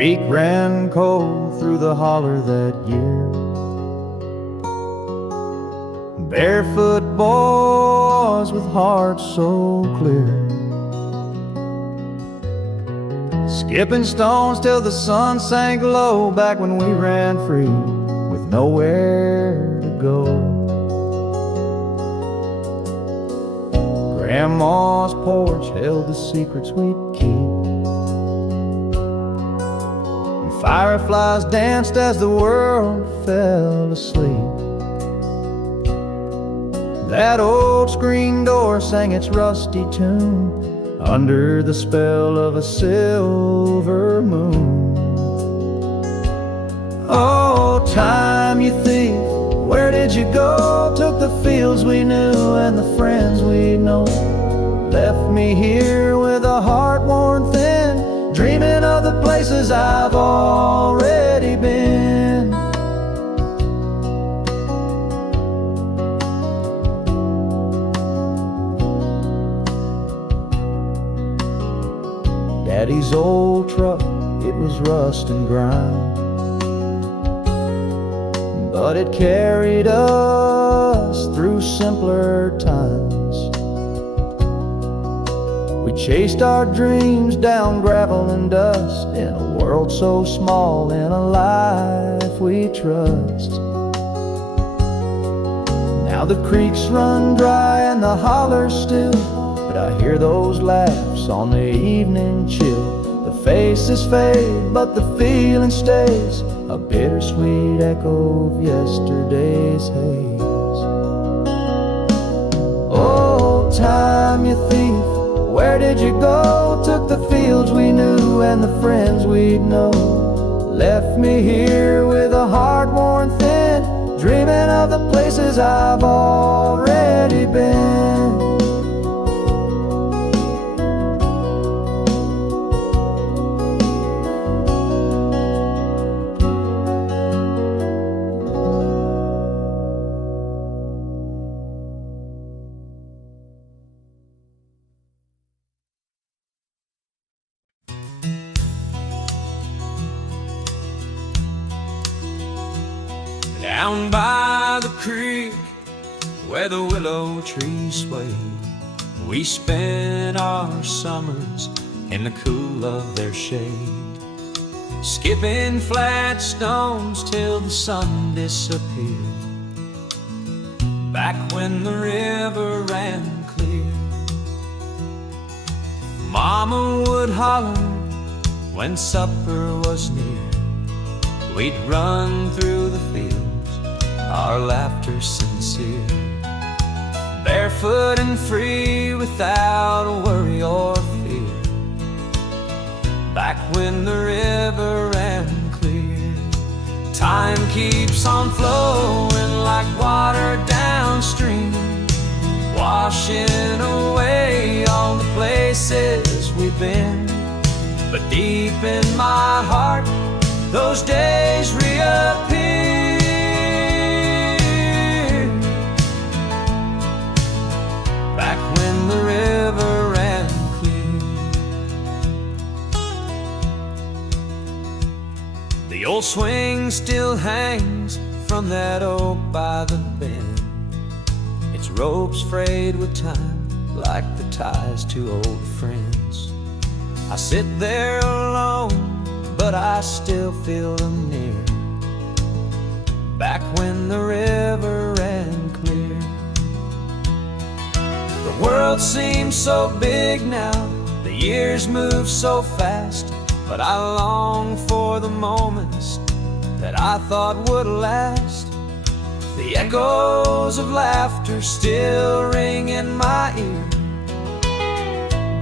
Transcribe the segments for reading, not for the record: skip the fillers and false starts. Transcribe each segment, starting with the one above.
creek ran cold through the holler that year. Barefoot boys with hearts so clear, skipping stones till the sun sank low, back when we ran free with nowhere to go. Grandma's porch held the secrets we'd keep, and fireflies danced as the world fell asleep. That old screen door sang its rusty tune under the spell of a silver moon. Oh, time, you thief, where did you go? Took the fields we knew and the friends we know, left me here with a heart worn thin, dreaming of the places I've already been. Daddy's old truck, it was rust and grime, but it carried us through simpler times. We chased our dreams down gravel and dust, in a world so small, in a life we trust. Now the creeks run dry and the hollers still, but I hear those laughs on the evening chill. The faces fade, but the feeling stays, a bittersweet echo of yesterday's haze. Oh, time, you thief, where did you go? Took the fields we knew and the friends we'd know, left me here with a heart worn thin, dreaming of the places I've already been. Down by the creek, where the willow trees sway, we spent our summers in the cool of their shade, skipping flat stones till the sun disappeared, back when the river ran clear. Mama would holler when supper was near, we'd run through the fields, our laughter sincere, barefoot and free without a worry or fear, back when the river ran clear. Time keeps on flowing like water downstream, washing away all the places we've been, but deep in my heart those days reappear, back when the river ran clear. The old swing still hangs from that oak by the bend, its ropes frayed with time like the ties to old friends. I sit there alone, but I still feel them near, back when the river ran clear. The world seems so big now, the years move so fast, but I long for the moments that I thought would last. The echoes of laughter still ring in my ear,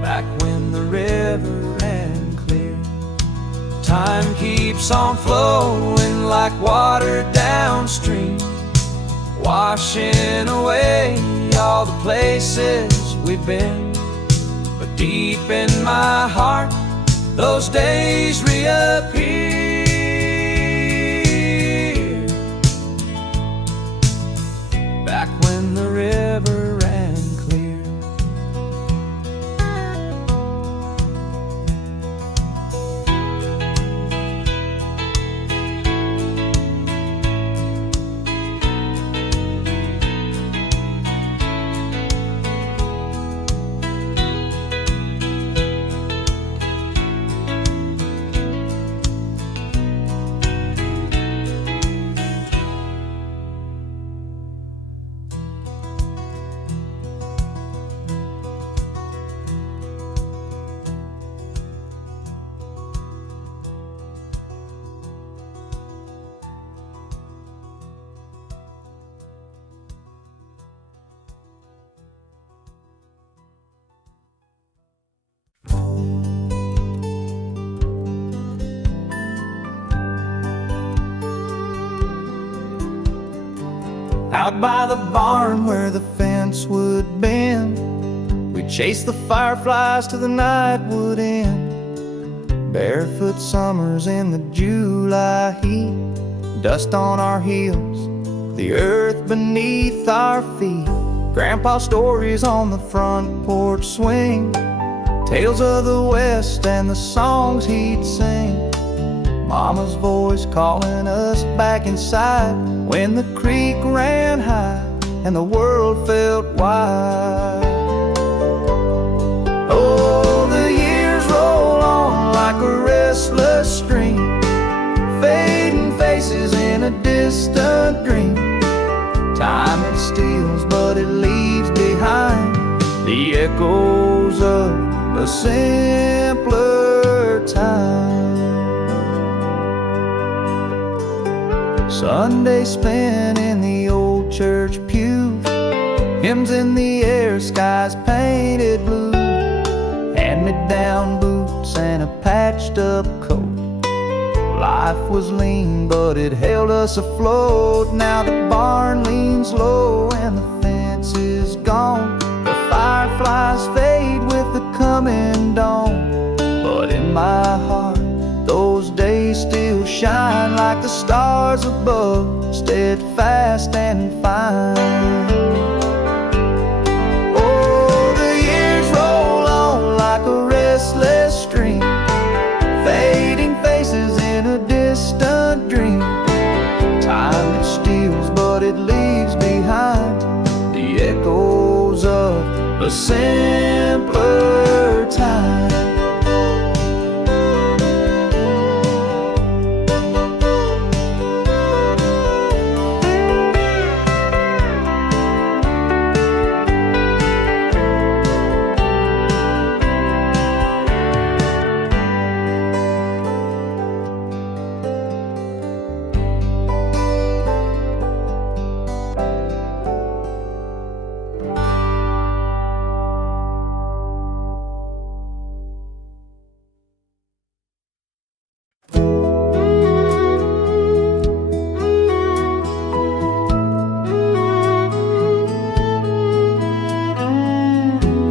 back when the river ran clear. Time keeps on flowing like water downstream, washing away all the places we've been, but deep in my heart those days reappear, back when the river ran clear. Out by the barn where the fence would bend, we'd chase the fireflies till the night would end. Barefoot summers in the July heat, dust on our heels, the earth beneath our feet. Grandpa's stories on the front porch swing, tales of the West and the songs he'd sing. Mama's voice calling us back inside when the creek ran high and the world felt wide. Oh, the years roll on like a restless stream, fading faces in a distant dream. Time it steals, but it leaves behind the echoes of a simpler time. Sunday spent in the old church pew, hymns in the air, skies painted blue. Hand-me-down boots and a patched-up coat. Life was lean, but it held us afloat. Now the barn leans low and the fence is gone. The fireflies fade with the coming dawn. But in my heart, those days still shine like the stars above, steadfast and fine. Oh, the years roll on like a restless stream, fading faces in a distant dream. Time it steals, but it leaves behind the echoes of a simpler time.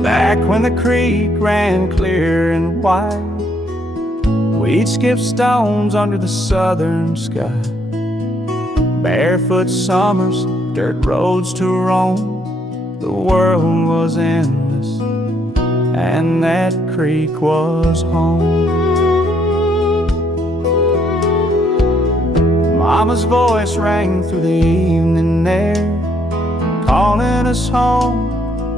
Back when the creek ran clear and wide, we'd skip stones under the southern sky. Barefoot summers, dirt roads to roam, the world was endless, and that creek was home. Mama's voice rang through the evening air, calling us home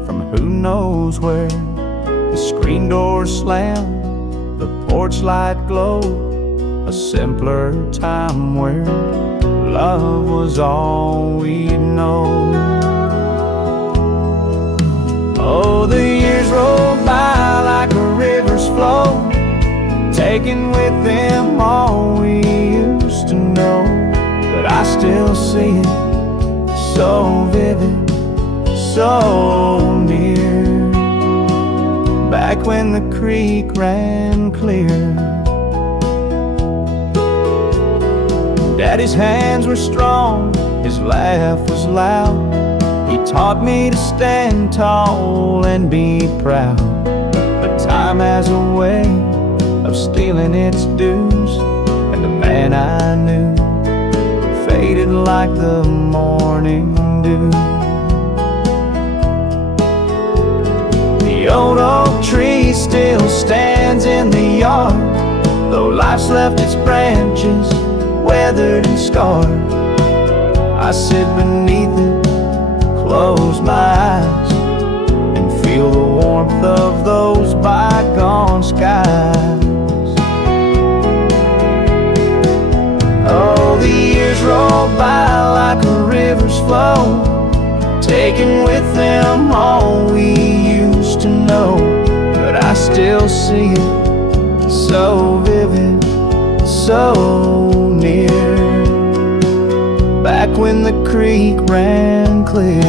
from who knows where. The screen door slammed, the porch light glowed, a simpler time where love was all we'd know. Oh, the years rolled by like a river's flow, taking with them all we used to know. But I still see it so vivid, so near, back when the creek ran clear. Daddy's hands were strong, his laugh was loud. He taught me to stand tall and be proud. But time has a way of stealing its dues, and the man I knew faded like the morning dew. The old oak tree still stands in the yard, though life's left its branches weathered and scarred. I sit beneath it, close my eyes, and feel the warmth of those bygone skies. Oh, the years roll by like a river's flow, taking with them all we used to know. But I still see it so vivid, so near, back when the creek ran clear.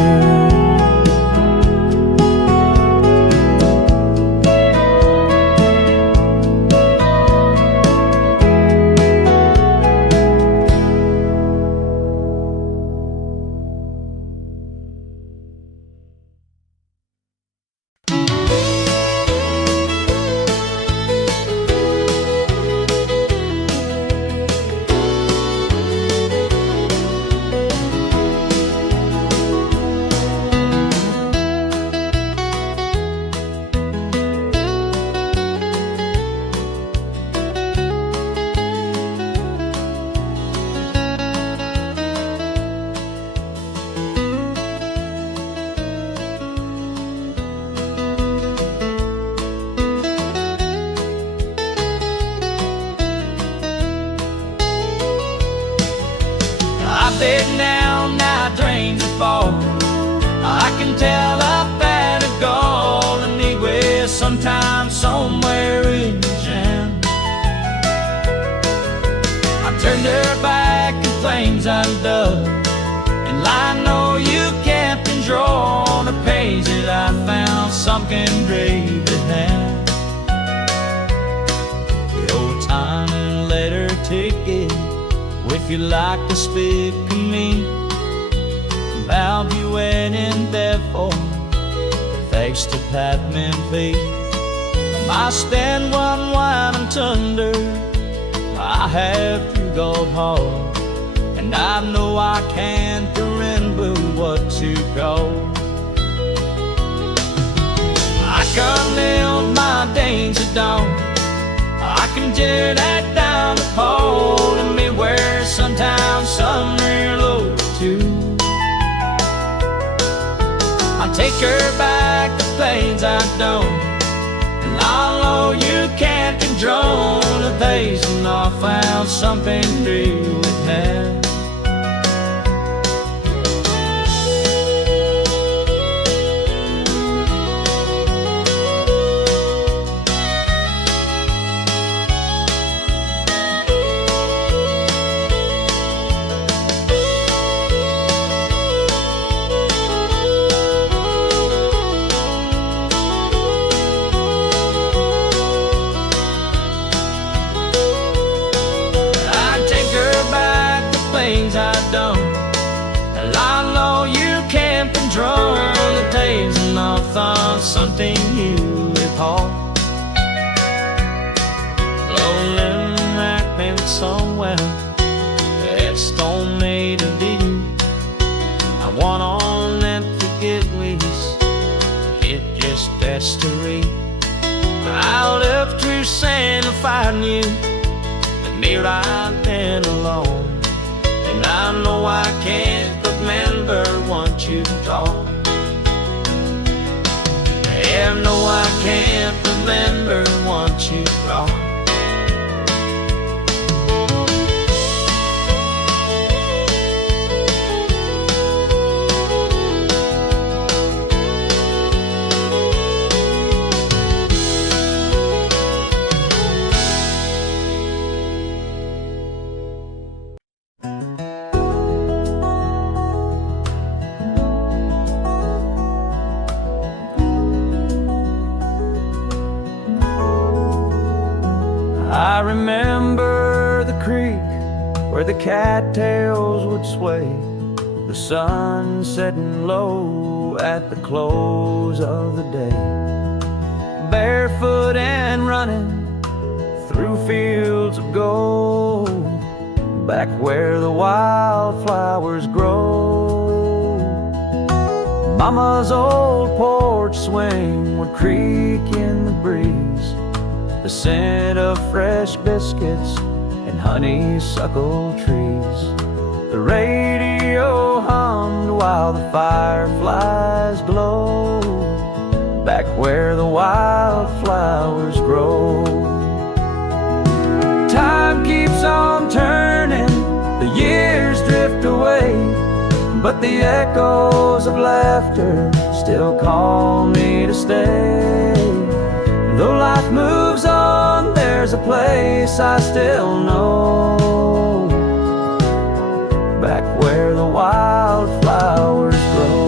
dreams that fall. I can tell up at a golden eagle sometime, somewhere in the jam. I turned her back in flames I'd dug, and I know you can't draw on a page that I found something engraved in hand. The old time and letter ticket, if you like to speak to me about you and in Devon, thanks to Pat Menfee. I stand one wine and thunder, I have through gold hall, and I know I can't remember what to call. I can nail my days at dawn, I can tear that down the pole and me where sometimes some real low too. I take her back to plains I don't, and I know you can't control the days when I found something new with hand. I don't, and I know you can't control the days and I found something new with heart. Lonely acting somewhere, it's stone made of you. I want on that forget ways, it just history. I lived through sand to find you, and me right then alone. And I know I can't remember what you taught. Yeah, no, I can't remember what you taught. I remember the creek where the cattails would sway, the sun setting low at the close of the day. Barefoot and running through fields of gold, back where the wildflowers grow. Mama's old porch swing would creak in the breeze, the scent of fresh biscuits and honeysuckle trees. The radio hummed while the fireflies glowed, back where the wildflowers grow. Time keeps on turning, the years drift away, but the echoes of laughter still call me to stay. Though life moves on, there's a place I still know, back where the wildflowers grow.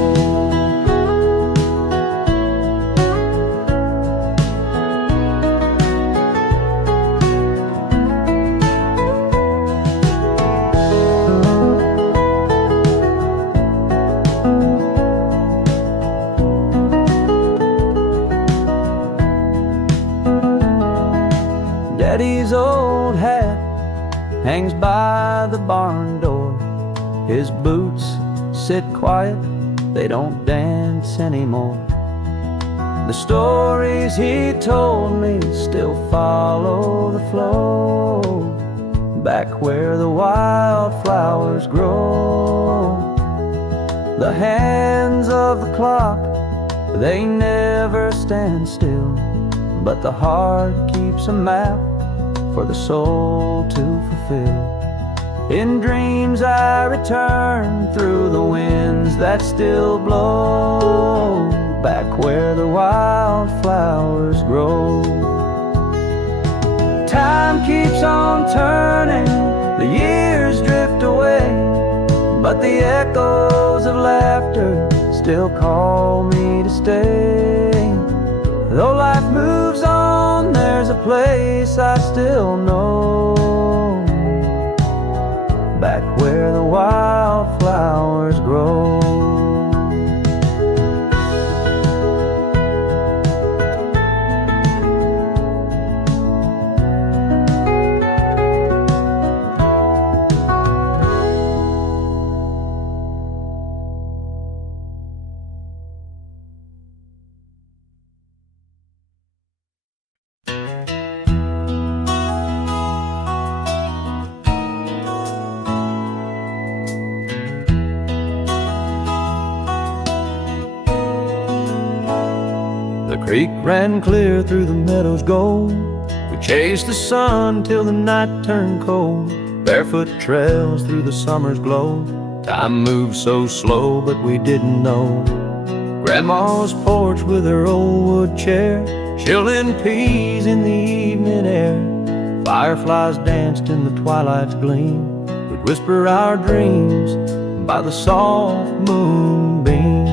Daddy's old hat hangs by the barn door. His boots sit quiet, they don't dance anymore. The stories he told me still follow the flow, back where the wildflowers grow. The hands of the clock, they never stand still, but the heart keeps a map for the soul to fulfill. In dreams I return through the wind winds that still blow back where the wildflowers grow. Time keeps on turning, the years drift away, but the echoes of laughter still call me to stay. Though life moves on, there's a place I still know, back where the wildflowers grow. The creek ran clear through the meadows gold. We chased the sun till the night turned cold. Barefoot trails through the summer's glow. Time moved so slow, but we didn't know. Grandma's porch with her old wood chair, shilling peas in the evening air. Fireflies danced in the twilight's gleam. We'd whisper our dreams by the soft moonbeam.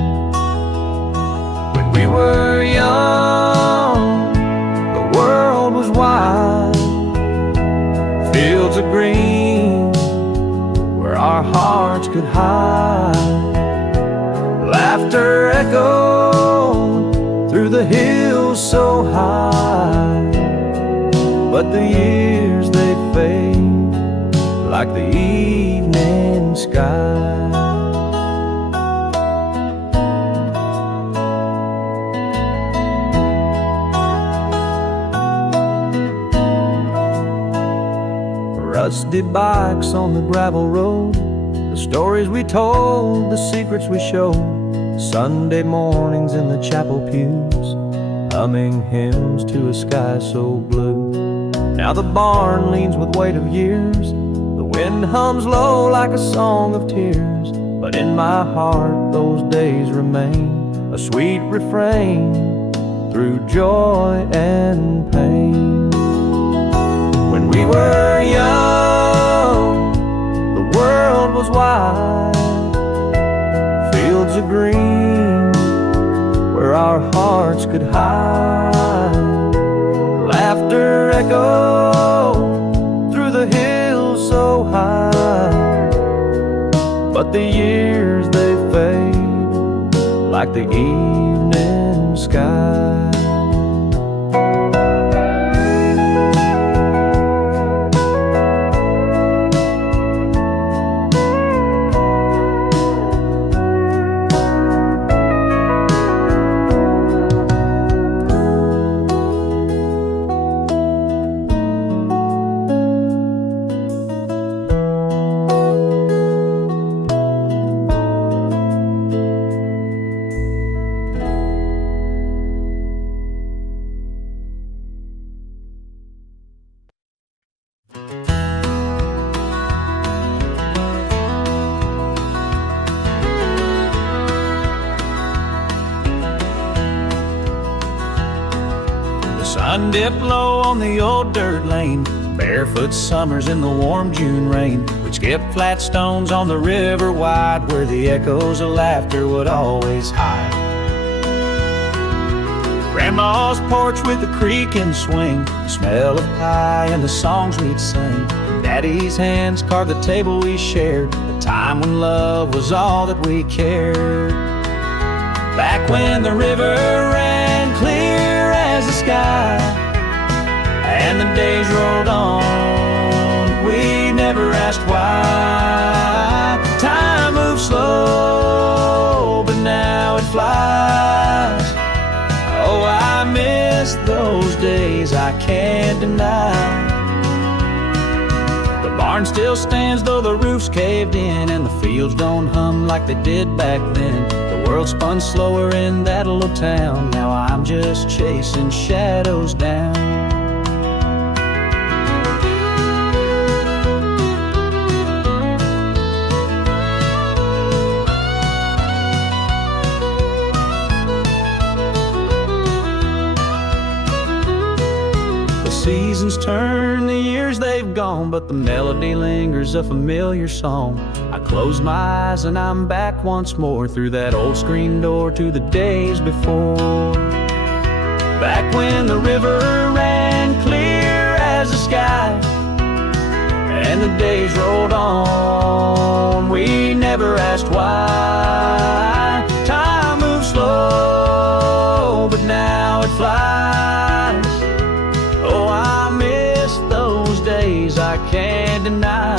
When we were young, the world was wide, fields of green where our hearts could hide. Laughter echoed through the hills so high, but the years they fade like the evening sky. Rusty bikes on the gravel road, the stories we told, the secrets we showed. Sunday mornings in the chapel pews, humming hymns to a sky so blue. Now the barn leans with weight of years, the wind hums low like a song of tears. But in my heart those days remain, a sweet refrain through joy and pain. When we were young, the world was wide, fields of green where our hearts could hide. Laughter echoed through the hills so high, but the years they fade like the evening sky. Sun dipped low on the old dirt lane, barefoot summers in the warm June rain. We'd skip flat stones on the river wide, where the echoes of laughter would always hide. Grandma's porch with the creak and swing, the smell of pie and the songs we'd sing. Daddy's hands carved the table we shared, the time when love was all that we cared. Back when the river ran clear as the sky, and the days rolled on, we never asked why. Time moves slow, but now it flies. Oh, I miss those days, I can't deny. The barn still stands though the roof's caved in, and the fields don't hum like they did back then. The world spun slower in that little town, now I'm just chasing shadows down. gone, but the melody lingers, a familiar song. I close my eyes and I'm back once more, through that old screen door to the days before. Back when the river ran clear as the sky, and the days rolled on, we never asked why. Time moves slow, but now it flies. Oh, I miss those days, I can't deny.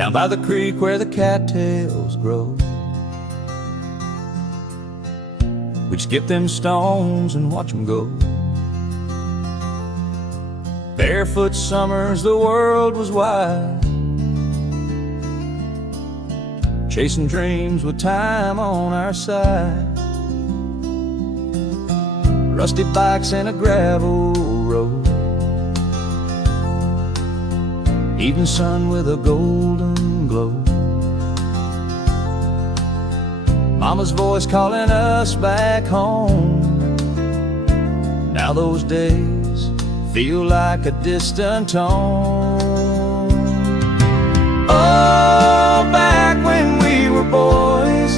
down by the creek where the cattails grow. We'd skip them stones and watch them go. Barefoot summers, the world was wide, chasing dreams with time on our side. Rusty bikes and a gravel road, evening sun with a golden glow. Mama's voice calling us back home. Now those days feel like a distant tone. Oh, back when we were boys,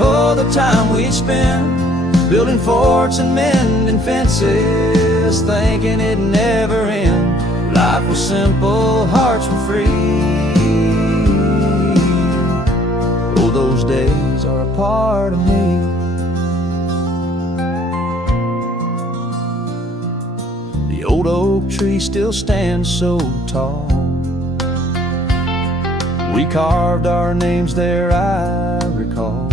oh, the time we spent building forts and mending fences, thinking it'd never end. Life was simple, hearts were free. Oh, those days are a part of me. The old oak tree still stands so tall. We carved our names there, I recall.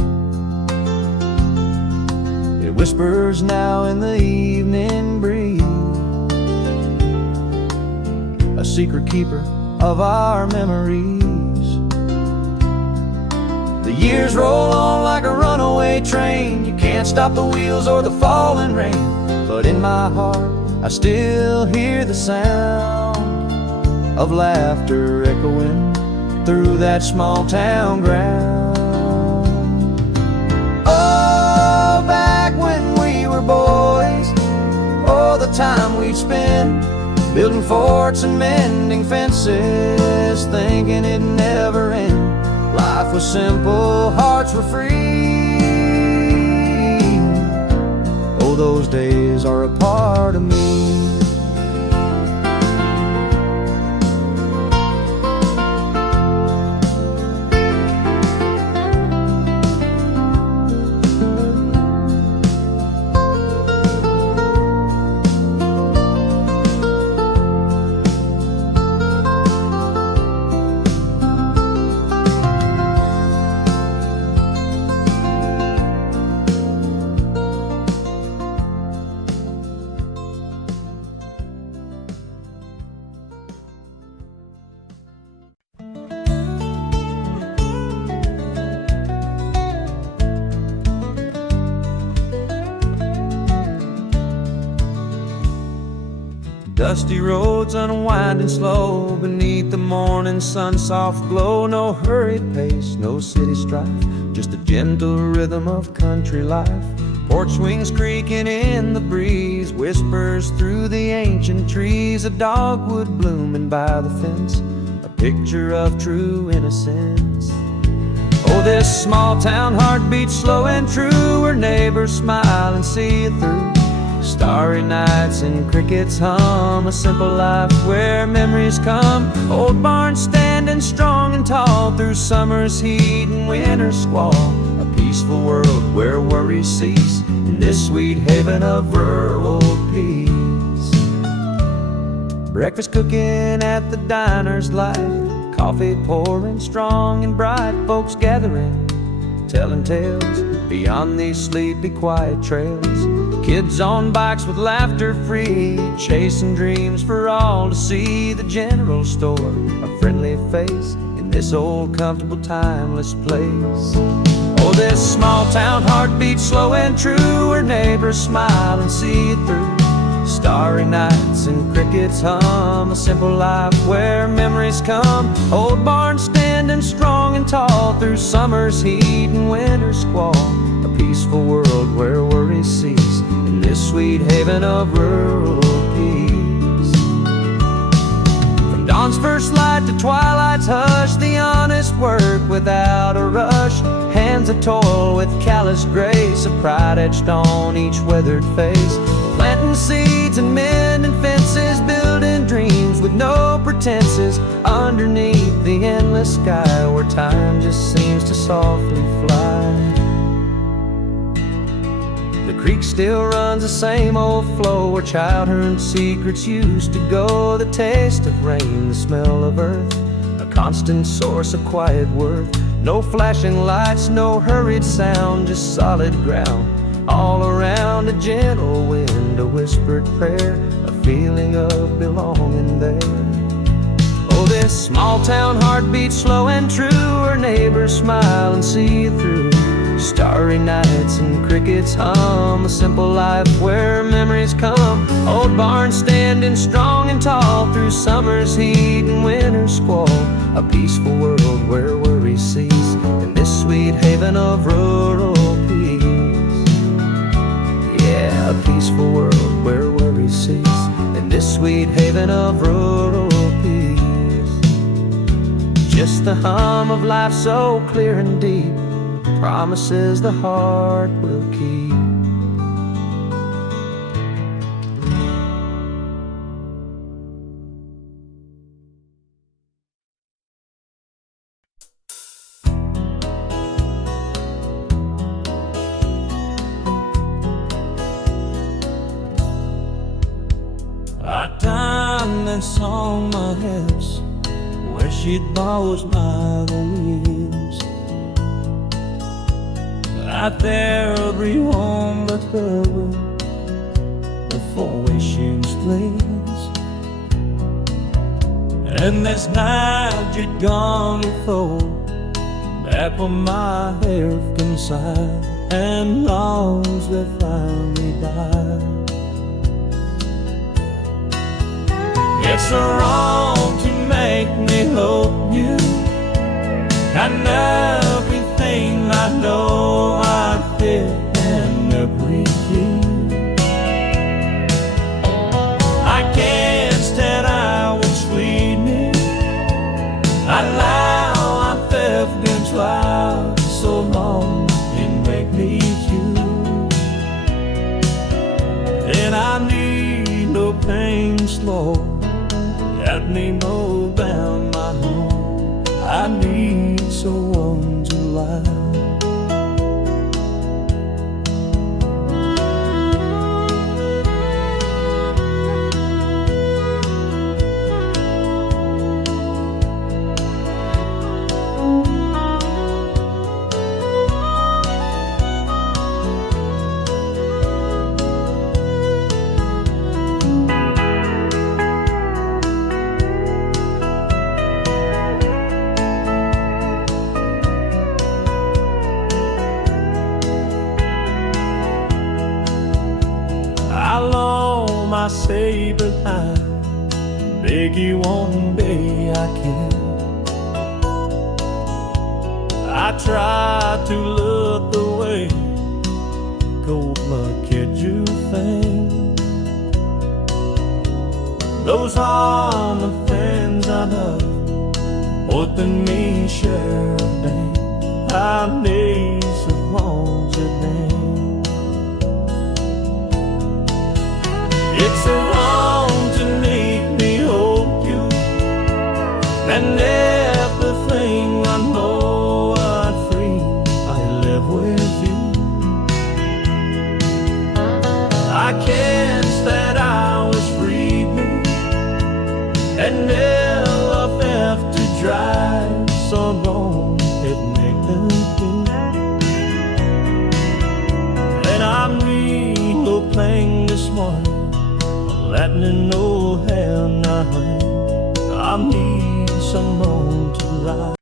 It whispers now in the evening breeze, a secret keeper of our memories. The years roll on like a runaway train. You can't stop the wheels or the falling rain. But in my heart I still hear the sound of laughter echoing through that small town ground. Oh, back when we were boys, oh, the time we'd spend building forts and mending fences, thinking it'd never end. Life was simple, hearts were free. Oh, those days are a part of me. Dusty roads unwinding slow beneath the morning sun's soft glow. No hurried pace, no city strife, just a gentle rhythm of country life. Porch swings creaking in the breeze, whispers through the ancient trees. A dogwood blooming by the fence, a picture of true innocence. Oh, this small town heart beats slow and true, where neighbors smile and see you through. Starry nights and crickets hum, a simple life where memories come. Old barns standing strong and tall through summer's heat and winter's squall. A peaceful world where worries cease, in this sweet haven of rural peace. Breakfast cooking at the diner's light, coffee pouring strong and bright. Folks gathering, telling tales beyond these sleepy quiet trails. Kids on bikes with laughter free, chasing dreams for all to see. The general store, a friendly face in this old comfortable timeless place. Oh, this small town heart beats slow and true, where neighbors smile and see you through. Starry nights and crickets hum, a simple life where memories come. Old barns standing strong and tall through summer's heat and winter's squall. A peaceful world where worries cease, in this sweet haven of rural peace. From dawn's first light to twilight's hush, the honest work without a rush. Hands of toil with callous grace, a pride etched on each weathered face. Planting seeds and mending fences, building dreams with no pretenses. Underneath the endless sky, where time just seems to softly fly. The creek still runs the same old flow, where childhood secrets used to go. The taste of rain, the smell of earth, a constant source of quiet worth. No flashing lights, no hurried sound, just solid ground. All around, a gentle wind, a whispered prayer, a feeling of belonging there. Oh, this small town heart beats slow and true, where neighbors smile and see you through. Starry nights and crickets hum, a simple life where memories come. Old barns standing strong and tall through summer's heat and winter's squall. A peaceful world where worries cease, in this sweet haven of rural peaceful world where worries cease, in this sweet haven of rural peace. Just the hum of life so clear and deep, promises the heart will keep. I timed and song my hips where she'd borrows my wheels. Out there every home but her before wishing plains. And this night you'd gone before, back when my hair consigned and arms that finally died. It's wrong to make me hope you and everything I know I feel and everything. I can't stand our sweetness. I allow I theft and tried so long and make me you. And I need no pain slow. Let me know down my home. I need someone to lie. I say but I beg you one day I can. I try to look away, cold blood kid you think. Those are the friends I love, more than me share a day. I need someone to name. It's wrong to make me hold you and everything I know I'm free. I live with you. I can't stand I was breathing and never have to drive so long. It makes them and I'm real playing this morning. Let me know how now I need someone to lie.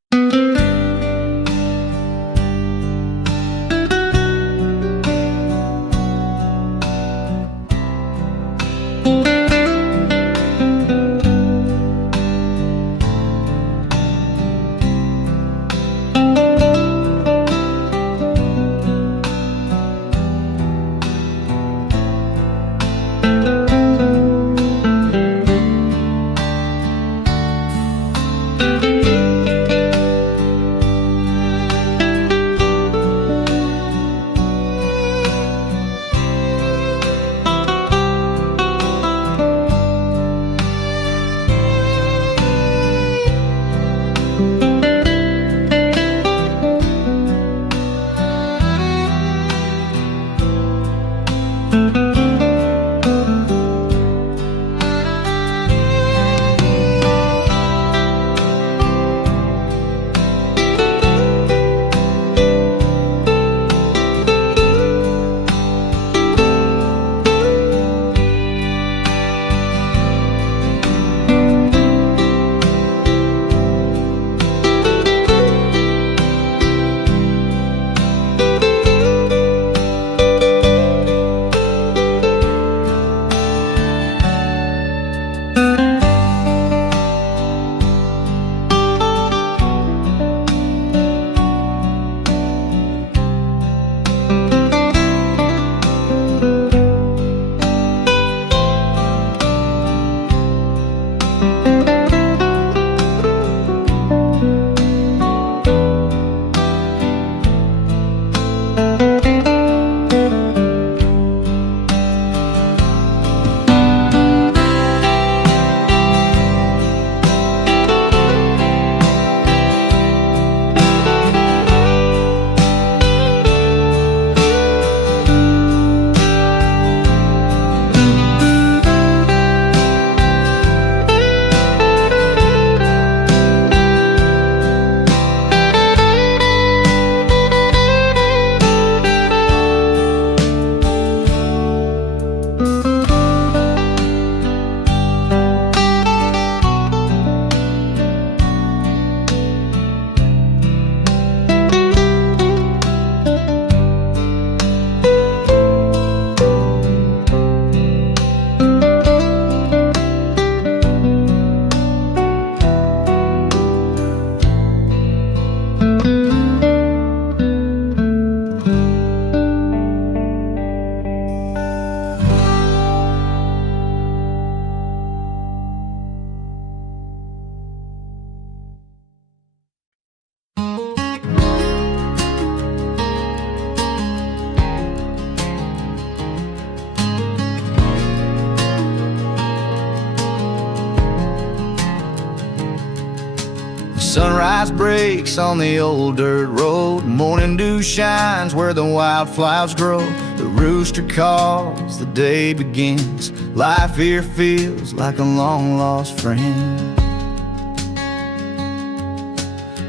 Sunrise breaks on the old dirt road. Morning dew shines where the wildflowers grow. The rooster calls, the day begins. Life here feels like a long-lost friend.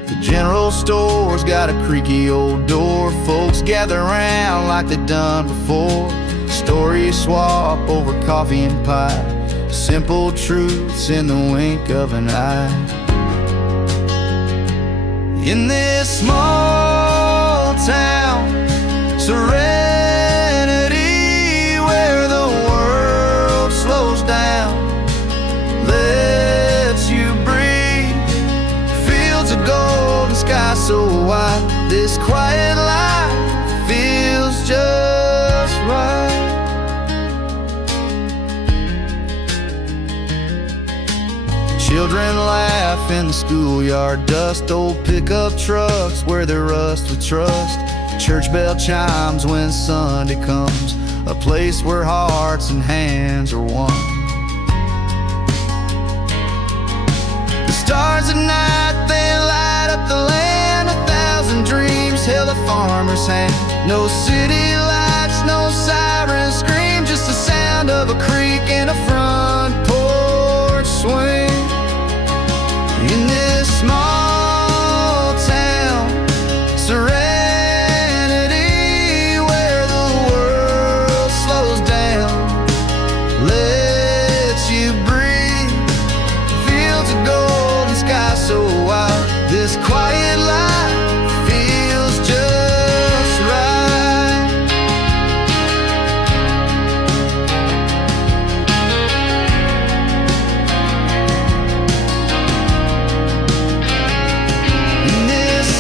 The general store's got a creaky old door. Folks gather around like they've done before. Stories swap over coffee and pie. Simple truths in the wink of an eye. In this small town, serenity where the world slows down, lets you breathe. Fields of gold and sky so wide. This quiet life feels just right. Children laugh in the schoolyard dust. Old pickup trucks wear their rust with trust. Church bell chimes when Sunday comes. A place where hearts and hands are one. The stars at night, they light up the land. 1,000 dreams held a farmer's hand. No city lights, no siren scream. Just the sound of a creek and a front porch swing. In this small town, serenity where the world slows down, lets you breathe. Fields of gold and sky so wide. This quiet life feels just right.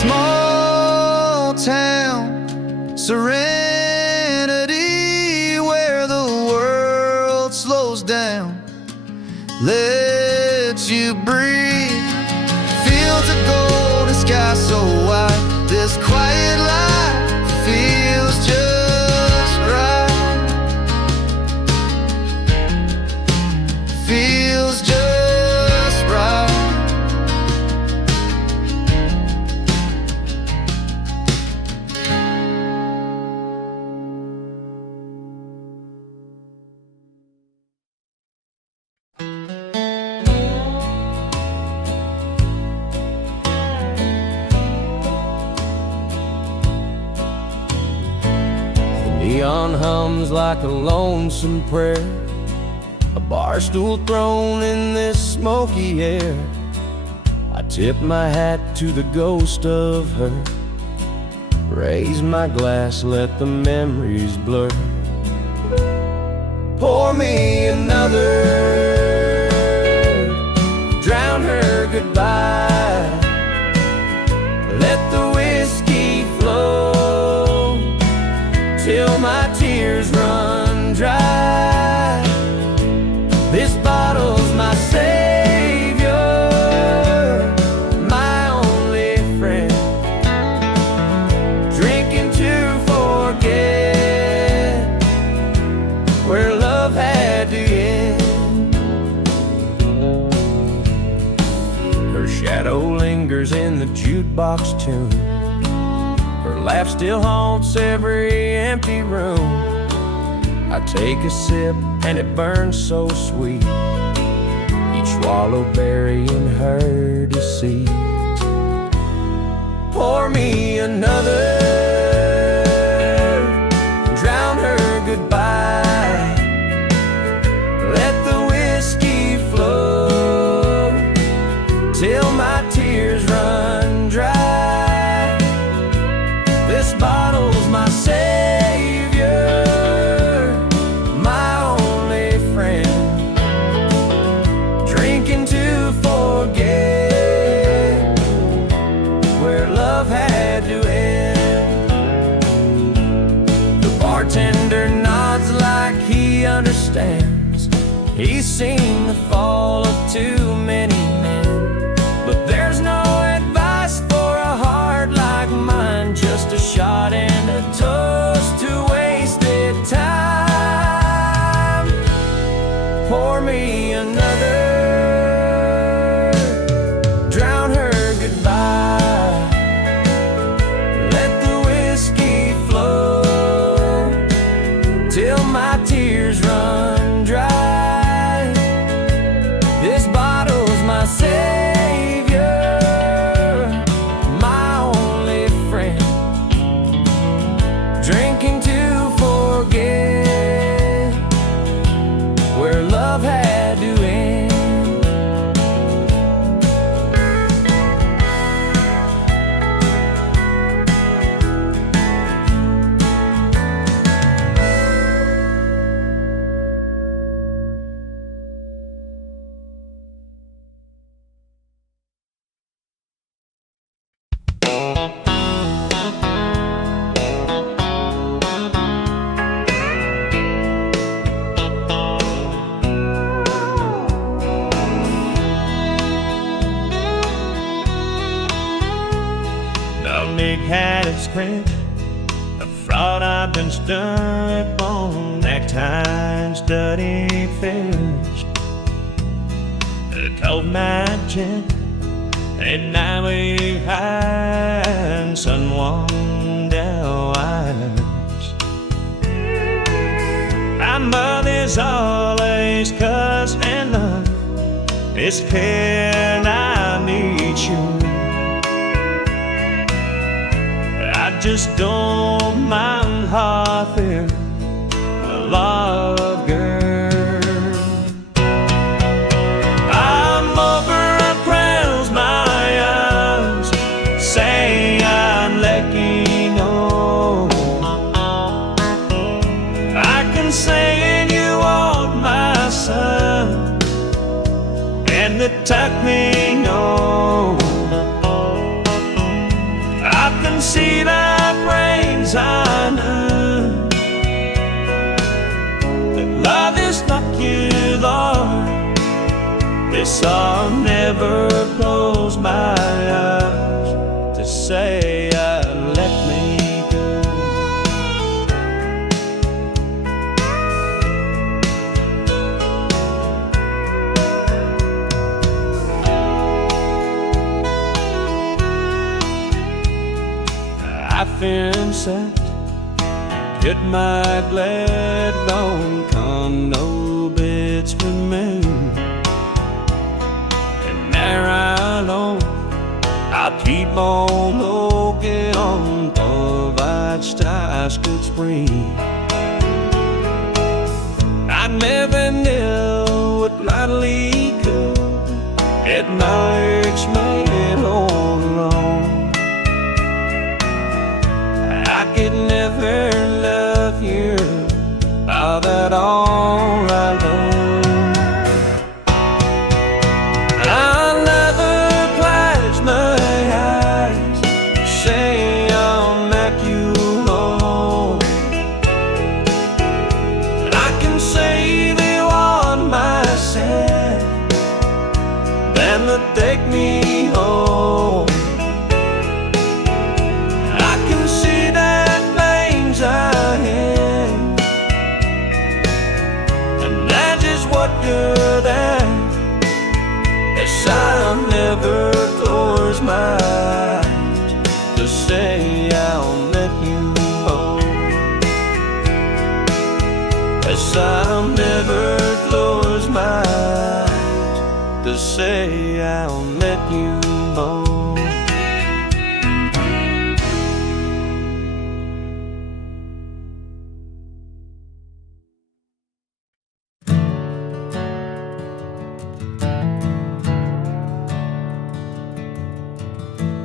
Small town, serenity where the world slows down, lets you breathe. Fields of gold and sky so wide. This quiet life feels just right. Feels just right. Neon hums like a lonesome prayer, a bar stool thrown in this smoky air. I tip my hat to the ghost of her, raise my glass, let the memories blur. Pour me another, drown her goodbye. Let the whiskey flow till my tears run dry. This bottle's my savior, my only friend. Drinking to forget where love had to end. Her shadow lingers in the jukebox tune. Her laugh still haunts every empty room. I take a sip and it burns so sweet, each swallow burying her deceit. Pour me another, drown her goodbye. Let the whiskey flow till my tears run dry. This bottle's my savior, my only friend. Drinking to forget where love had to end. The bartender nods like he understands. He's seen the fall of too many men, but there's no advice for a heart like mine. Just a shot and a toast to wasted time. Pour me another, drown her goodbye. cringe. The fraud I've been stuck on, necktie study finished. The cold night gin, and now we hide someone down eyes. My mother's always cuss and love is can I need you. I just don't mind heartfelt love, girl. I'm over and close my eyes, say I'm letting you know. I can say you want my son, and the tuck me know. I can see that brains I know that love is like you, Lord. This I'll never close my eyes to say let me go. I've been set, get my glad don't come no bits for me. And there I alone, I'll keep on looking on the white stars could spring. I never knew what lightly could it makes me all alone. I could never love you all that all alone. I'll never close my eyes, say I'll let you alone. I can say they want myself, then they'll take me home. Good at, yes, I'll never close my eyes to say I'll let you go. Yes, I'll never close my eyes to say I'll let you go.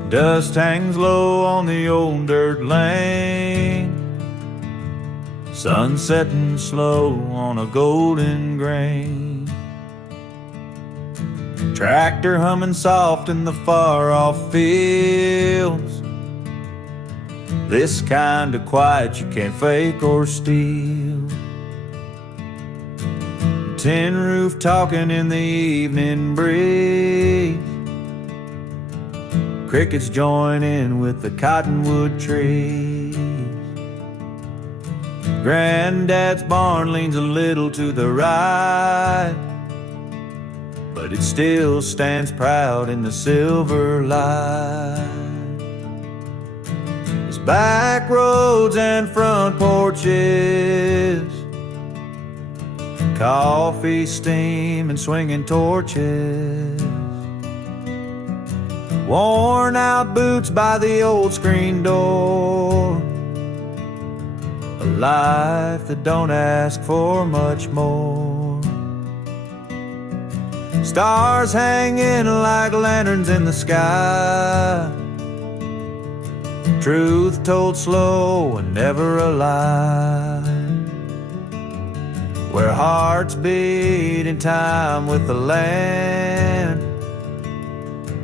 Dust hangs low on the old dirt lane, sun setting slow on a golden grain. Tractor humming soft in the far-off fields, this kind of quiet you can't fake or steal. Tin roof talking in the evening breeze, crickets join in with the cottonwood trees. Granddad's barn leans a little to the right, but it still stands proud in the silver light. His back roads and front porches, coffee, steam, and swinging torches. Worn out boots by the old screen door, a life that don't ask for much more. Stars hanging like lanterns in the sky, truth told slow and never a lie, where hearts beat in time with the land.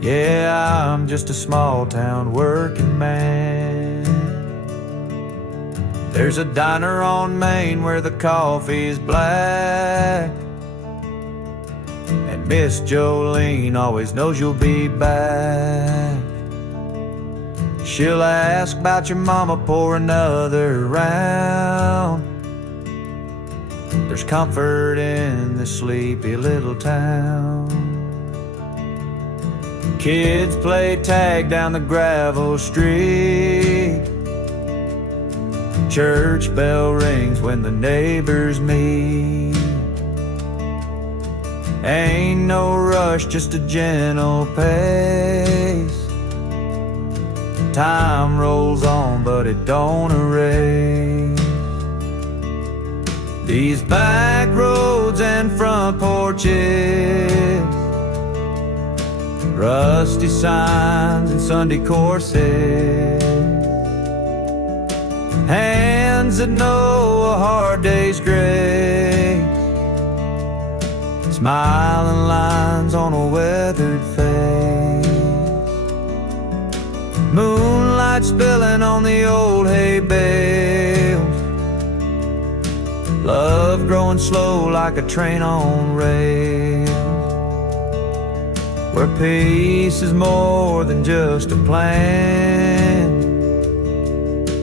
Yeah, I'm just a small town working man. There's a diner on Main where the coffee's black, and Miss Jolene always knows you'll be back. She'll ask about your mama, pour another round. There's comfort in this sleepy little town. Kids play tag down the gravel street. Church bell rings when the neighbors meet. Ain't no rush, just a gentle pace. Time rolls on, but it don't erase these back roads and front porches, rusty signs and Sunday courses, hands that know a hard day's grace, smiling lines on a weathered face, moonlight spilling on the old hay bales, love growing slow like a train on rails, where peace is more than just a plan.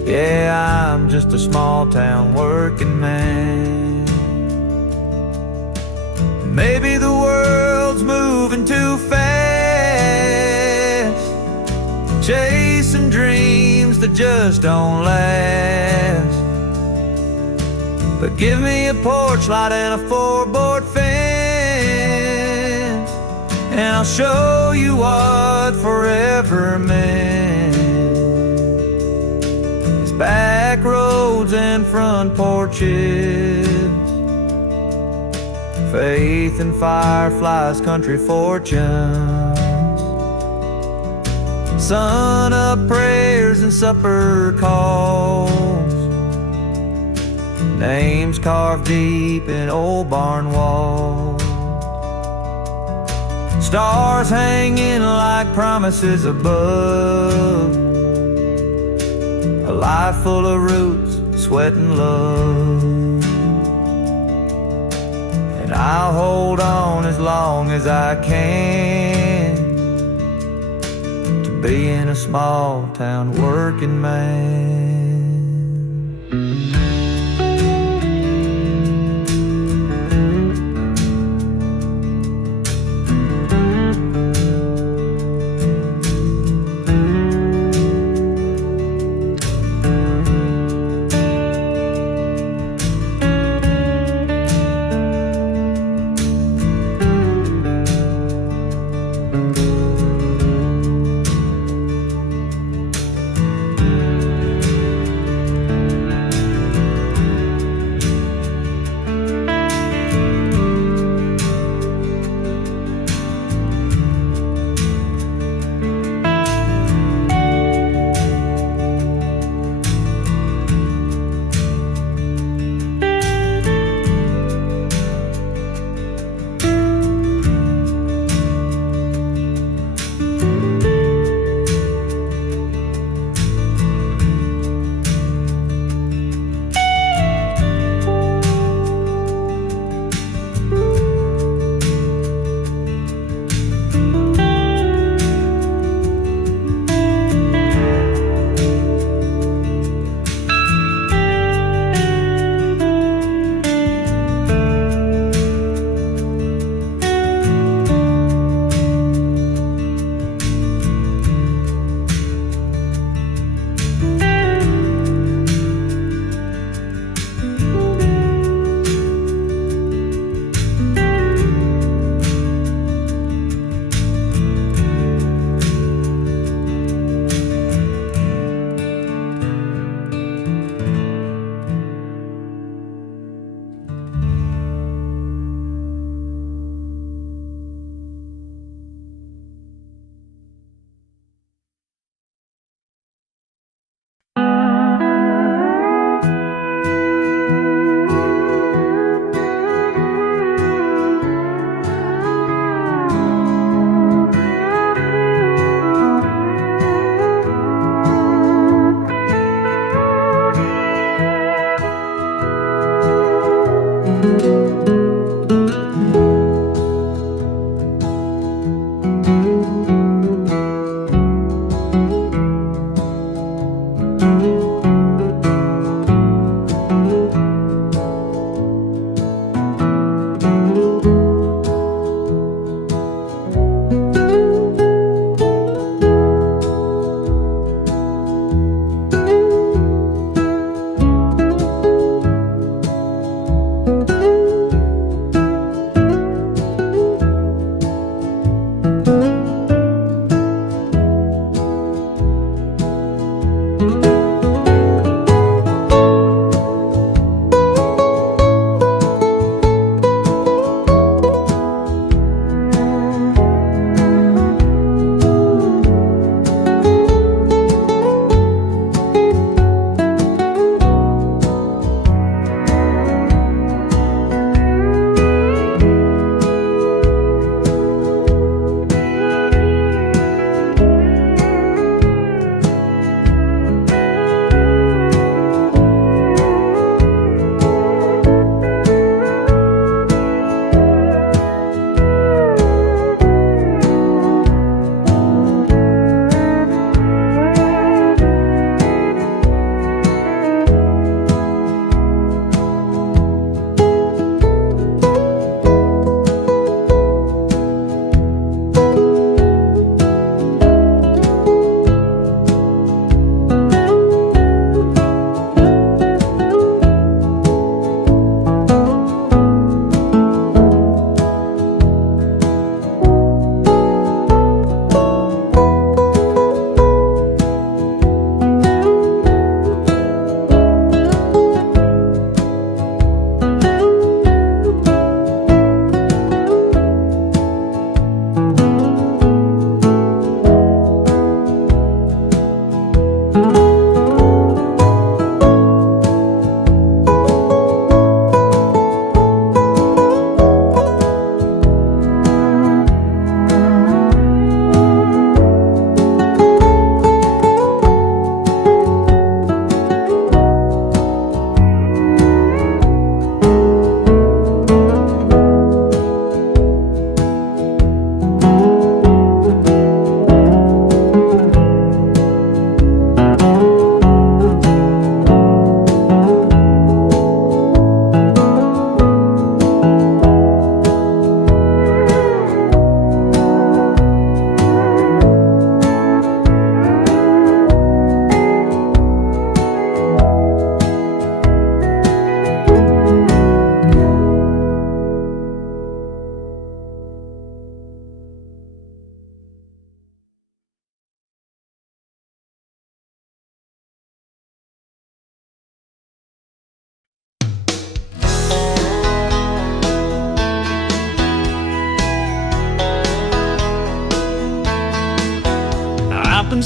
Yeah, I'm just a small town working man. Maybe the world's moving too fast, chasing dreams that just don't last. But give me a porch light and a 4-board fence, and I'll show you what forever meant. It's back roads and front porches, faith and fireflies, country fortunes, sun up prayers and supper calls, names carved deep in old barn walls, stars hanging like promises above, a life full of roots, sweat and love. And I'll hold on as long as I can to being a small town working man.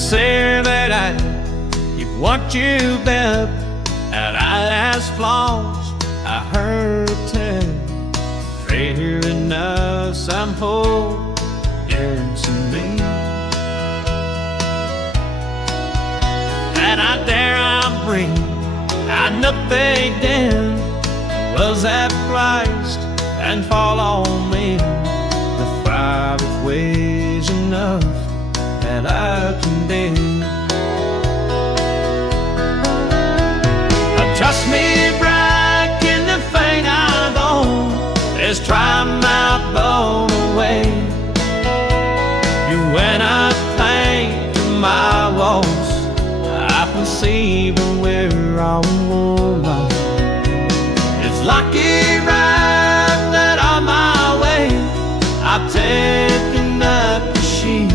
sincere that I give what you've done, and I ask flaws I heard tell. Greater than us, I'm whole, yes, and me. And I dare I bring nothing down. Was that Christ and fall on me? The private ways enough that I condemn. Trust me, Brack, in the thing I don't is try my bone away. You when I paint my walls, I perceive where I'm woman. It's lucky, right, that on my way I've taken up the sheep.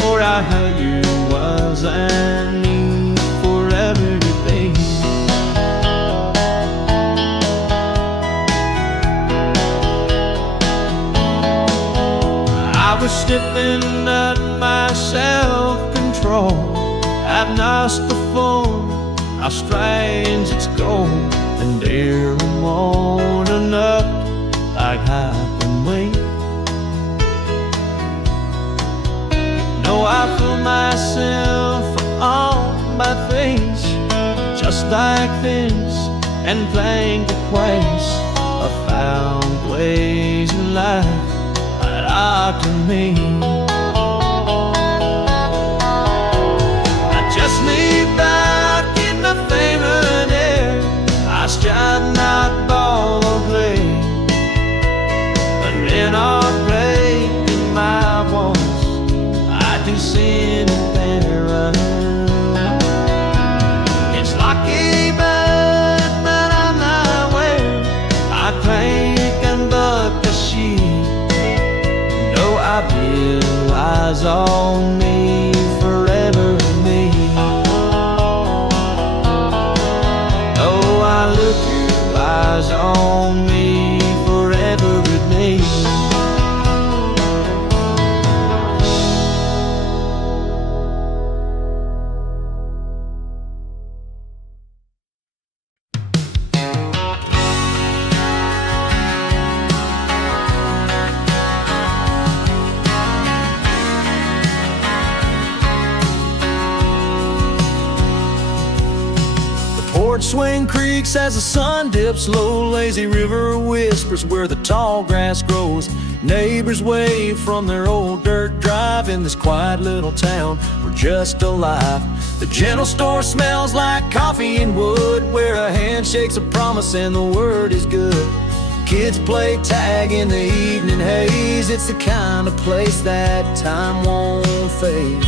Lord, I heard you was and need forever to be. I was stepping up my self-control. I've lost the form, how strange it's gone, and there I'm on up like happened wing. No, I feel myself on my face, just like this, and playing the quays. I found ways in life that I can mean. I just need back in the favored air. I strive not ball or play, but in our breaking my walls, I do sin and bear running. It's lucky, but I'm not where I crank and buck the sheep. No, I feel eyes on me, forever me. Oh, I look you eyes on me, forever with me. Swing creaks as the sun dips low. Lazy river whispers where the tall grass grows. Neighbors wave from their old dirt drive. In this quiet little town, we're just alive. The general store smells like coffee and wood, where a handshake's a promise and the word is good. Kids play tag in the evening haze. It's the kind of place that time won't phase.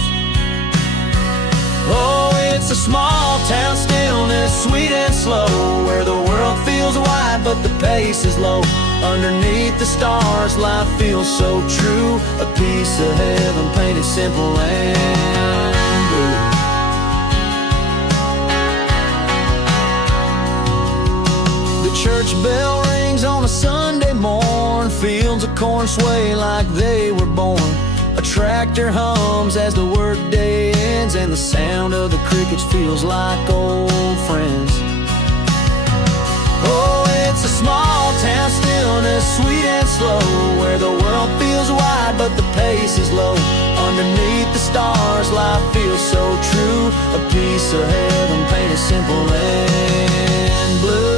Oh, it's a small town stillness, sweet and slow, where the world feels wide but the pace is low. Underneath the stars, life feels so true. A piece of heaven painted simple and blue. The church bell rings on a Sunday morn. Fields of corn sway like they were born. A tractor hums as the workday ends, and the sound of the crickets feels like old friends. Oh, it's a small town stillness, sweet and slow, where the world feels wide but the pace is low. Underneath the stars, life feels so true. A piece of heaven painted simple and blue.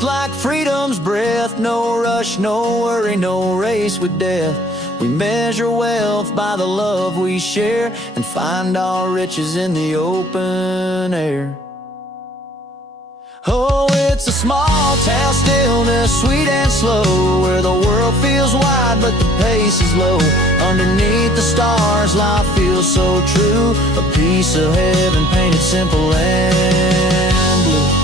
Like freedom's breath, no rush, no worry, no race with death. We measure wealth by the love we share, and find our riches in the open air. Oh, it's a small town stillness, sweet and slow, where the world feels wide but the pace is low. Underneath the stars, life feels so true. A piece of heaven painted simple and blue.